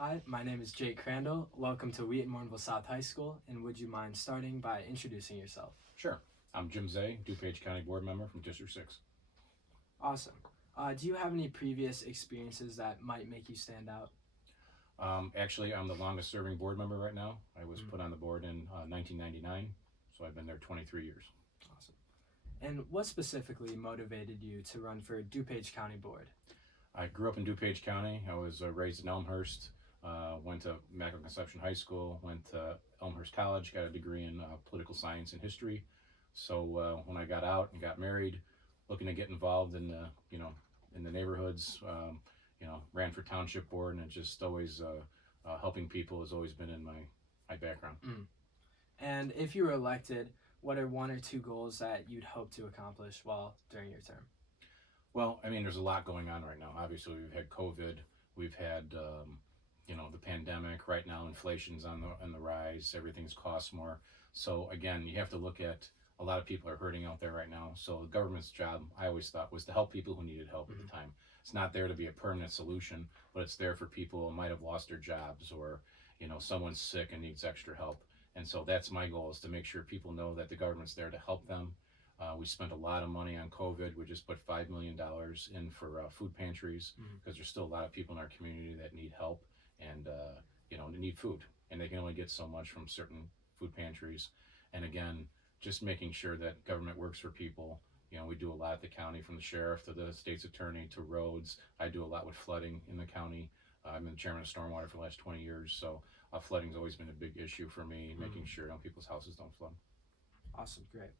Hi, my name is Jake Crandall. Welcome to Wheaton South High School, and would you mind starting by introducing yourself? Sure. I'm Jim Zay, DuPage County Board Member from District 6. Awesome. Do you have any previous experiences that might make you stand out? Actually, I'm the longest serving board member right now. I was put on the board in 1999, so I've been there 23 years. Awesome. And what specifically motivated you to run for DuPage County Board? I grew up in DuPage County. I was raised in Elmhurst, went to Immaculate Conception High School, went to Elmhurst College, got a degree in political science and history. So when I got out and got married, looking to get involved in the neighborhoods, ran for township board, and it just always helping people has always been in my background. And if you were elected, what are one or two goals that you'd hope to accomplish while during your term? Well, I mean, there's a lot going on right now. Obviously, we've had COVID, we've had the pandemic. Right now, inflation's on the rise. Everything's cost more. So again, you have to look at, a lot of people are hurting out there right now. So the government's job, I always thought, was to help people who needed help at the time. It's not there to be a permanent solution, but it's there for people who might have lost their jobs, or someone's sick and needs extra help. And so that's my goal, is to make sure people know that the government's there to help them. We spent a lot of money on COVID. We just put $5 million in for food pantries, because there's still a lot of people in our community that need help and they need food, and they can only get so much from certain food pantries. And again, just making sure that government works for people. We do a lot at the county, from the sheriff to the state's attorney to roads. I do a lot with flooding in the county. I've been the chairman of stormwater for the last 20 years, so flooding's always been a big issue for me, making sure people's houses don't flood. Awesome, great.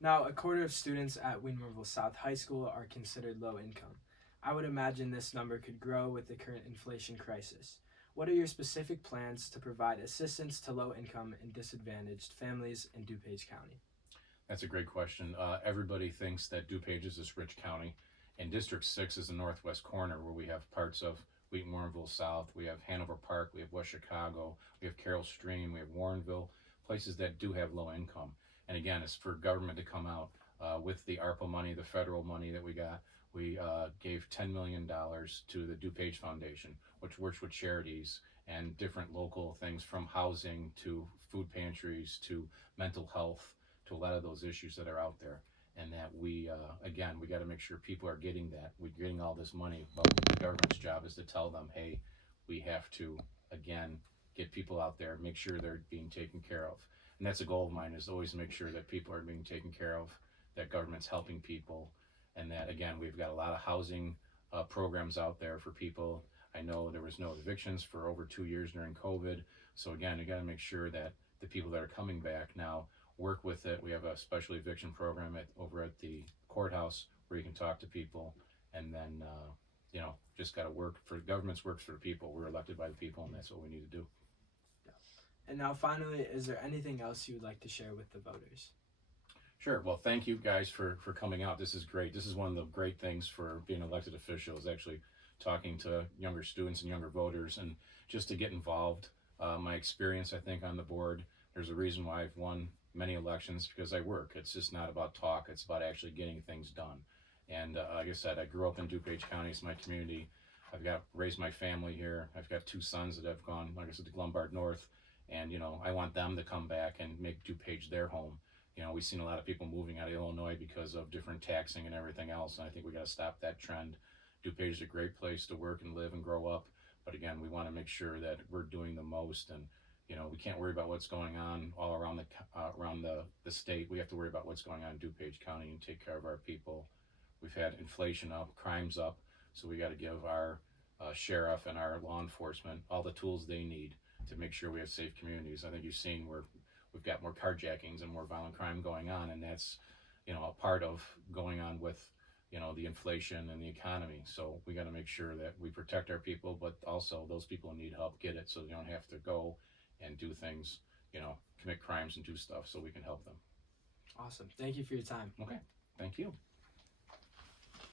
Now, a quarter of students at Wheaton South High School are considered low income. I would imagine this number could grow with the current inflation crisis. What are your specific plans to provide assistance to low income and disadvantaged families in DuPage County? That's a great question. Everybody thinks that DuPage is this rich county, and District 6 is the northwest corner, where we have parts of Wheaton Warrenville South, we have Hanover Park, we have West Chicago, we have Carroll Stream, we have Warrenville, places that do have low income. And again, it's for government to come out with the ARPA money, the federal money that we got. We gave $10 million to the DuPage Foundation, which works with charities and different local things, from housing to food pantries to mental health, to a lot of those issues that are out there. And that we got to make sure people are getting that. We're getting all this money, but the government's job is to tell them, hey, we have to, again, get people out there, make sure they're being taken care of. And that's a goal of mine, is always make sure that people are being taken care of, that government's helping people, and that, again, we've got a lot of housing programs out there for people. I know there was no evictions for over 2 years during COVID. So again, you got to make sure that the people that are coming back now work with it. We have a special eviction program over at the courthouse, where you can talk to people, and then just got to work for government's works for the people. We're elected by the people, and that's what we need to do. And now, finally, is there anything else you would like to share with the voters? Sure. Well, thank you guys for coming out. This is great. This is one of the great things for being an elected official, is actually talking to younger students and younger voters, and just to get involved. My experience, I think, on the board, there's a reason why I've won many elections, because I work. It's just not about talk. It's about actually getting things done. And like I said, I grew up in DuPage County. It's my community. I've raised my family here. I've got 2 sons that have gone, like I said, to Glenbard North. And, I want them to come back and make DuPage their home. We've seen a lot of people moving out of Illinois because of different taxing and everything else. And I think we got to stop that trend. DuPage is a great place to work and live and grow up. But again, we want to make sure that we're doing the most. And, we can't worry about what's going on all around the state. We have to worry about what's going on in DuPage County and take care of our people. We've had inflation up, crime's up. So we got to give our sheriff and our law enforcement all the tools they need to make sure we have safe communities. I think you've seen where we've got more carjackings and more violent crime going on, and that's a part of going on with the inflation and the economy. So we got to make sure that we protect our people, but also those people who need help get it, so they don't have to go and do things, commit crimes and do stuff, so we can help them. Awesome. Thank you for your time. Okay. Thank you.